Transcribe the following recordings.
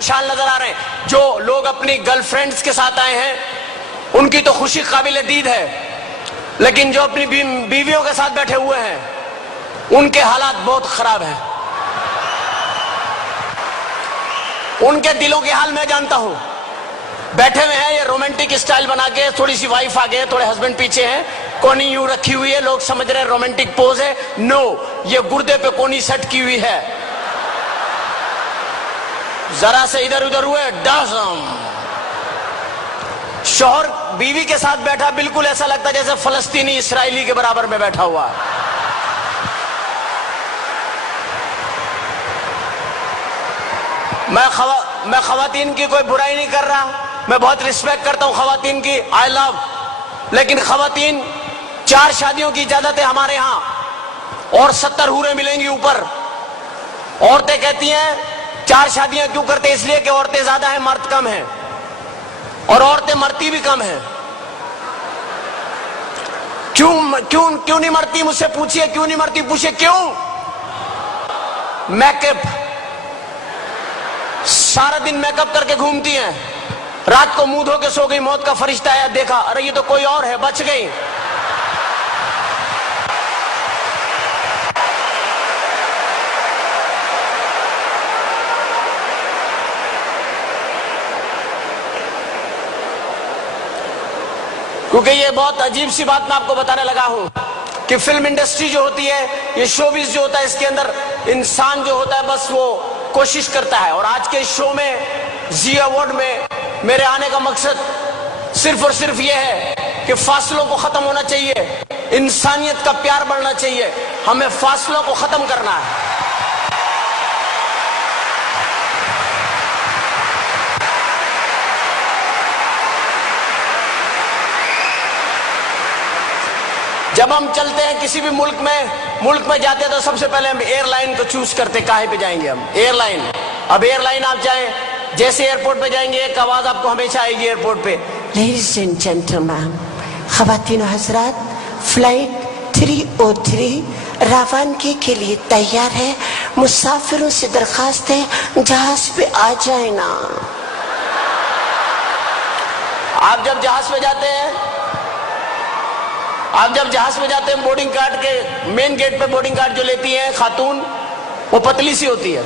خوشحال نظر آ رہے ہیں. جو لوگ اپنی گرل فرینڈز کے ساتھ آئے ہیں ان کی تو خوشی قابل دید ہے، لیکن جو اپنی بیویوں کے ساتھ بیٹھے ہوئے ہیں ان کے حالات بہت خراب ہیں. ان کے دلوں کے حال میں جانتا ہوں. بیٹھے ہوئے ہیں یہ رومانٹک اسٹائل بنا کے، تھوڑی سی وائف آگے ہے، تھوڑے ہسبینڈ پیچھے ہیں، کونی یوں رکھی ہوئی ہے، لوگ سمجھ رہے ہیں رومانٹک پوز ہے. نو، یہ گردے پہ کونی سیٹ کی ہوئی ہے. ذرا سے ادھر ادھر ہوئے ڈازم. شوہر بیوی کے ساتھ بیٹھا بالکل ایسا لگتا ہے جیسے فلسطینی اسرائیلی کے برابر میں بیٹھا ہوا. میں خواتین کی کوئی برائی نہیں کر رہا، میں بہت رسپیکٹ کرتا ہوں خواتین کی، آئی لو. لیکن خواتین 4 شادیوں کی اجازت ہے ہمارے ہاں اور 70 حوریں ملیں گی اوپر. عورتیں کہتی ہیں 4 شادیاں کیوں کرتے؟ اس لیے کہ عورتیں زیادہ ہیں مرد کم ہیں، اور عورتیں مرتی بھی کم ہیں. کیوں نہیں مرتی؟ مجھ سے پوچھئے کیوں نہیں مرتی، پوچھئے کیوں؟ میک اپ، سارا دن میک اپ کر کے گھومتی ہیں، رات کو منہ دھو کے سو گئی، موت کا فرشتہ آیا دیکھا، ارے یہ تو کوئی اور ہے، بچ گئی. کیونکہ یہ بہت عجیب سی بات میں آپ کو بتانے لگا ہوں کہ فلم انڈسٹری جو ہوتی ہے، یہ شوبز جو ہوتا ہے، اس کے اندر انسان جو ہوتا ہے بس وہ کوشش کرتا ہے. اور آج کے شو میں، زی ایوارڈ میں میرے آنے کا مقصد صرف اور صرف یہ ہے کہ فاصلوں کو ختم ہونا چاہیے، انسانیت کا پیار بڑھنا چاہیے. ہمیں فاصلوں کو ختم کرنا ہے. جب ہم چلتے ہیں کسی بھی ملک میں جاتے ہیں تو سب سے پہلے ہم ایئر لائن کو چوز کرتے، کہاں پہ جائیں گے ہم؟ Airline. اب ایئر لائن آپ جائیں، جیسے ایئرپورٹ پہ جائیں گے ایک آواز آپ کو ہمیشہ آئے گی ایئرپورٹ پہ، لیڈیز اینڈ جینٹلمین، خواتین و حضرات، فلائٹ 303 روانگی کے لیے تیار ہے. مسافروں سے درخواست ہے جہاز پہ آ جائیں نا. آپ جب جہاز میں جاتے ہیں بورڈنگ کارڈ کے مین گیٹ پہ بورڈنگ کارڈ جو لیتی ہیں خاتون، وہ پتلی سی ہوتی ہے.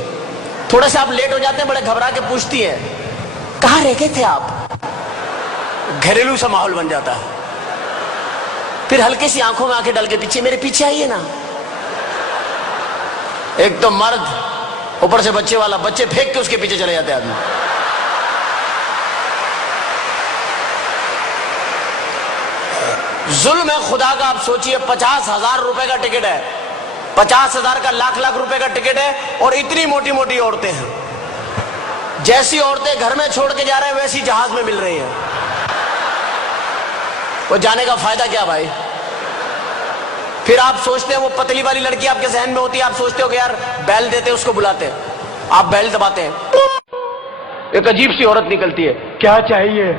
تھوڑا سا آپ لیٹ ہو جاتے ہیں، بڑے گھبرا کے پوچھتی ہے کہاں رہ گئے تھے آپ؟ گھریلو سا ماحول بن جاتا ہے. پھر ہلکی سی آنکھوں میں آنکھیں ڈال کے پیچھے، میرے پیچھے آئیے نا. ایک تو مرد، اوپر سے بچے والا، بچے پھینک کے اس کے پیچھے چلے جاتے ہیں آدمی. ظلم ہے خدا کا. آپ سوچئے 50,000 روپے کا ٹکٹ ہے، 50,000 کا لاکھ روپے کا ٹکٹ ہے، اور اتنی موٹی موٹی عورتیں ہیں. جیسی عورتیں گھر میں چھوڑ کے جا رہے ہیں ویسی جہاز میں مل رہی ہیں. وہ جانے کا فائدہ کیا بھائی؟ پھر آپ سوچتے ہیں وہ پتلی والی لڑکی آپ کے ذہن میں ہوتی ہے، آپ سوچتے ہو کہ یار بیل دیتے اس کو بلاتے ہیں، آپ بیل دباتے ہیں، ایک عجیب سی عورت نکلتی ہے، کیا چاہیے؟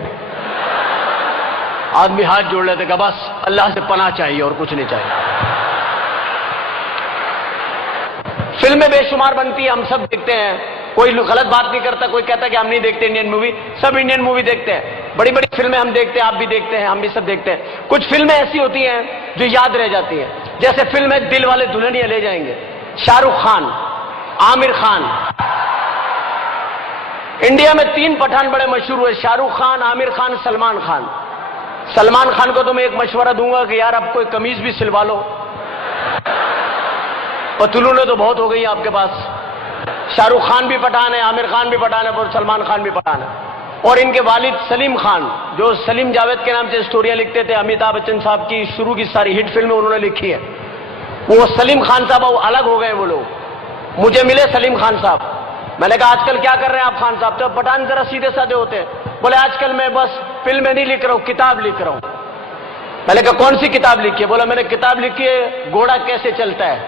آدمی ہاتھ جوڑ لیتے کہ بس اللہ سے پناہ چاہیے اور کچھ نہیں چاہیے. فلمیں بے شمار بنتی ہیں، ہم سب دیکھتے ہیں، کوئی غلط بات نہیں کرتا. کوئی کہتا ہے کہ ہم نہیں دیکھتے انڈین مووی، سب انڈین مووی دیکھتے ہیں. بڑی بڑی فلمیں ہم دیکھتے ہیں، آپ بھی دیکھتے ہیں، ہم بھی سب دیکھتے ہیں. کچھ فلمیں ایسی ہوتی ہیں جو یاد رہ جاتی ہیں، جیسے فلم ہے دل والے دلہنیا لے جائیں گے، شاہ رخ خان، عامر خان. انڈیا میں 3 پٹھان بڑے مشہور ہوئے، شاہ رخ خان، عامر خان، سلمان خان. سلمان خان کو تو میں ایک مشورہ دوں گا کہ یار اب کوئی قمیض بھی سلوا لو، پتلونیں تو بہت ہو گئی آپ کے پاس. شاہ رخ خان بھی پٹھان ہے، عامر خان بھی پٹھان ہے، اور سلمان خان بھی پٹھان ہے. اور ان کے والد سلیم خان، جو سلیم جاوید کے نام سے اسٹوریاں لکھتے تھے، امیتابھ بچن صاحب کی شروع کی ساری ہٹ فلمیں انہوں نے لکھی ہیں. وہ سلیم خان صاحب وہ الگ ہو گئے. وہ لوگ مجھے ملے سلیم خان صاحب، میں نے کہا آج کل کیا کر رہے ہیں آپ خان صاحب؟ تو پٹھان ذرا سیدھے سادے ہوتے ہیں. بولے آج کل میں بس فلمیں نہیں لکھ رہا ہوں، کتاب لکھ رہا ہوں. میں نے کہا کون سی کتاب لکھی ہے؟ بولا میں نے کتاب لکھی ہے گھوڑا کیسے چلتا ہے.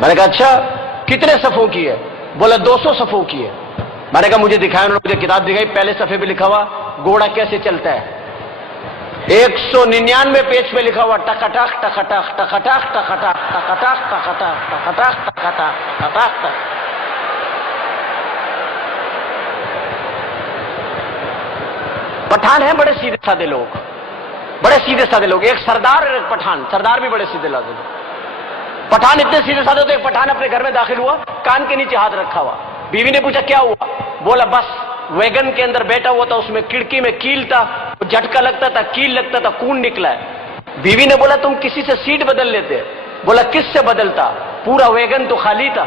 میں نے کہا اچھا کتنے صفحوں کی ہے؟ بولا 200 صفحوں کی ہے. میں نے کہا مجھے دکھایا. انہوں نے مجھے کتاب دکھائی، پہلے صفحے پہ لکھا ہوا گھوڑا کیسے چلتا ہے. 199 پیج پہ لکھا ہوا ٹکٹاخ ٹکٹاخ ٹکٹاخ ٹکٹاخ ٹکٹاخ ٹکٹاخ ٹکٹاخ ٹکٹاخ ٹکٹاخ. पठान हैं बड़े सीधे साधे लोग, बड़े सीधे साधे लोग। एक सरदार और एक पठान, सरदार भी बड़े सीधे साधे लोग। पठान इतने सीधे साधे तो एक पठान अपने घर में दाखिल हुआ, कान के नीचे हाथ रखा हुआ। बीवी ने पूछा क्या हुआ? बोला बस वैगन के अंदर बैठा हुआ था, उसमें खिड़की में कील था, झटका लगता था, कील लगता था, खून निकला है। बीवी ने बोला तुम किसी से सीट बदल लेते? बोला किससे बदलता, पूरा वैगन तो खाली था।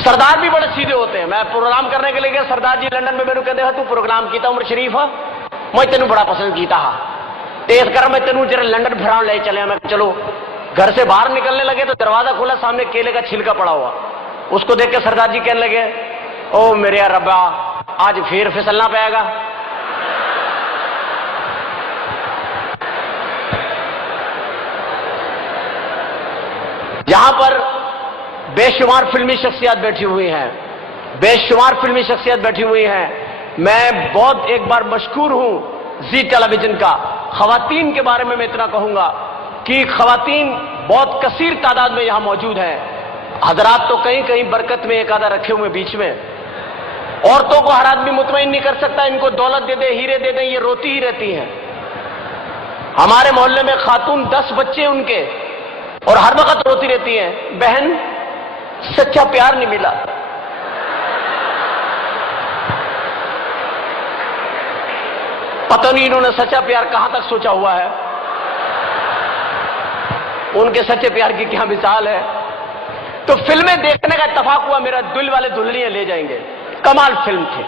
सरदार भी बड़े सीधे होते हैं। मैं प्रोग्राम करने के लिए गया, सरदार जी लंदन में मेरे कहते तू प्रोग्राम कीता उमर शरीफ है, मैं तेन बड़ा पसंद कीता हा, तेज कर मैं तेन जरा लंदन फिराव ले चले। मैं चलो, घर से बाहर निकलने लगे तो दरवाजा खोला, सामने केले का छिलका पड़ा हुआ। उसको देख के सरदार जी कहने लगे ओ मेरे रब्बा आज फिर फिसलना पड़ेगा। यहां पर बेशुमार फिल्मी शख्सियत बैठी हुई हैं, बेशुमार फिल्मी शख्सियत बैठी हुई हैं। मैं बहुत एक बार मशकूर हूं जी टेलीविजन का। खवातीन के बारे में मैं इतना कहूंगा कि खवातीन बहुत कसीर तादाद में यहां मौजूद हैं। हजरात तो कहीं कहीं बरकत में एक आधा रखे हुए बीच में। औरतों को हर आदमी मुतमईन नहीं कर सकता, इनको दौलत दे दे, हीरे दे दे, ये रोती ही रहती हैं। हमारे मोहल्ले में खातून 10 बच्चे उनके, और हर वक्त रोती रहती हैं, बहन सच्चा प्यार नहीं मिला। पता नहीं इन्होंने सच्चा प्यार कहां तक सोचा हुआ है, उनके सच्चे प्यार की क्या मिसाल है। तो फिल्में देखने का इत्तेफाक हुआ, मेरा दिल वाले दुल्हनियां ले जाएंगे, कमाल फिल्म थी।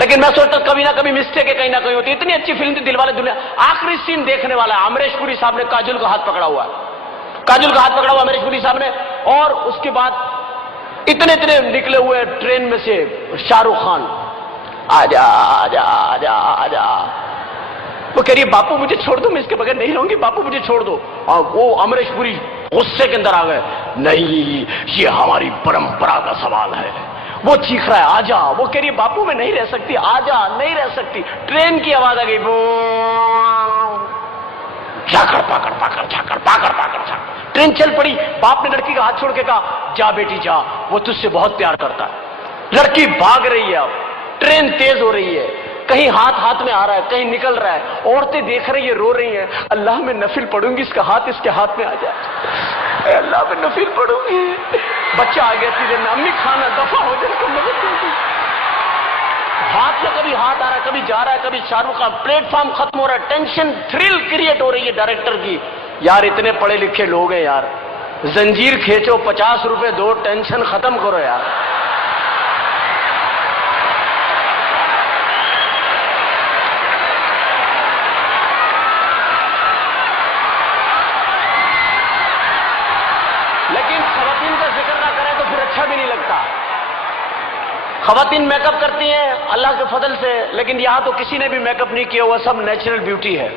लेकिन मैं सोचता कभी ना कभी मिस्टेक है, कहीं ना कहीं होती। इतनी अच्छी फिल्म थी दिल वाले दुल्हनिया। आखिरी सीन देखने वाला है, अमरीश पुरी साहब ने काजोल का हाथ पकड़ा हुआ है, काजोल का हाथ पकड़ा हुआ अमरीश पुरी साहब ने, और उसके बाद इतने इतने निकले हुए ट्रेन में से शाहरुख खान, आजा आजा आजा आजा। वो कह रही है बापू मुझे छोड़ दो, मैं इसके बगैर नहीं रहूंगी, बापू मुझे छोड़ दो। और वो अमरीश पुरी गुस्से के अंदर आ गए, नहीं ये हमारी परंपरा का सवाल है। वो चीख रहा है आजा, वो कह रही है बापू मैं नहीं रह सकती, आजा, नहीं रह सकती। ट्रेन की आवाज आ गई, झाकड़ पाकड़ पाकड़ झाकड़ पाकड़ पाकड़ झाकड़। ट्रेन चल पड़ी। बाप ने लड़की का हाथ छोड़ के कहा जा बेटी जा, वो तुझसे बहुत प्यार करता है। लड़की भाग रही है, अब ट्रेन तेज हो रही है, कहीं हाथ हाथ में आ रहा है, कहीं निकल रहा है। औरतें देख रही है, रो रही हैं, अल्लाह मैं नफिल पढ़ूंगी, इसका हाथ इसके हाथ में आ जाए, अल्लाह मैं नफिल पढ़ूंगी। बच्चा आ गया सीधे, अम्मी खाना दफा हो जाए, मदद होगी। हाथ में कभी हाथ आ रहा है, कभी जा रहा है, कभी शाहरुख का प्लेटफॉर्म खत्म हो रहा है, टेंशन थ्रिल क्रिएट हो रही है डायरेक्टर की। यार इतने पढ़े लिखे लोग हैं यार, जंजीर खींचो 50 रुपए दो, टेंशन खत्म करो यार। लेकिन खवातीन का जिक्र ना करें तो फिर अच्छा भी नहीं लगता। खवातीन मेकअप करती हैं अल्लाह के फजल से, लेकिन यहां तो किसी ने भी मेकअप नहीं किया हुआ, सब नेचुरल ब्यूटी है।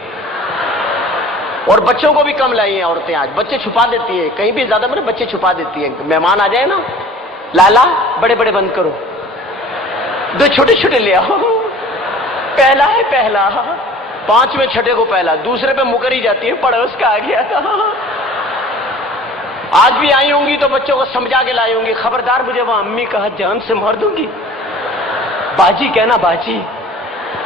और बच्चों को भी कम लाई हैं औरतें आज, बच्चे छुपा देती है, कहीं भी ज्यादा मेरे बच्चे छुपा देती है। मेहमान आ जाए ना, लाला बड़े बड़े बंद करो, दो छोटे छोटे ले आओ, पहला है पहला, 5वें छठे को पहला, दूसरे पे मुकरी जाती है, पड़ोस का आ गया था। आज भी आई होंगी तो बच्चों को समझा के लाई होंगी, खबरदार मुझे वहां अम्मी कहा जान से मार दूंगी, बाजी कहना बाजी।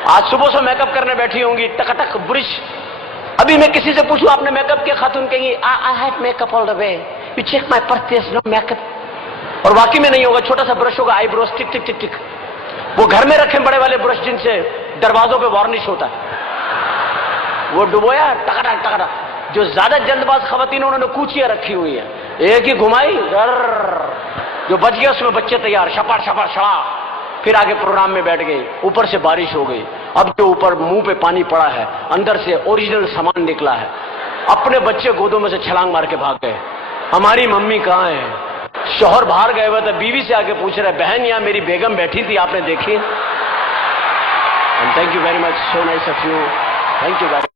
आज सुबह से मेकअप करने बैठी होंगी, टकटक ब्रश। अभी मैं किसी से पूछूं आपने मेकअप किया, खातून कहेंगी I have makeup all the way, you check my purchase no makeup. और वाकई में नहीं होगा, छोटा सा ब्रश होगा, आईब्रोज टिक टिक टिक टिक। वो घर में रखे बड़े वाले ब्रश जिनसे दरवाजों पे वार्निश होता है, वो डुबोया टकटक टकटक। जो ज्यादा जल्दबाज खवातीन उन्होंने कूचियां रखी हुई है, एक ही घुमाई जो बच गया उसमें बच्चे तैयार, शपा शपा शड़ा, फिर आगे प्रोग्राम में बैठ गई। ऊपर से बारिश हो गई, अब जो ऊपर मुंह पे पानी पड़ा है, अंदर से ओरिजिनल सामान निकला है। अपने बच्चे गोदों में से छलांग मार के भाग गए, हमारी मम्मी कहाँ है? शौहर बाहर गए हुए थे, बीवी से आके पूछ रहे बहन यहाँ मेरी बेगम बैठी थी, आपने देखी? Thank you very much, so nice of you, thank you very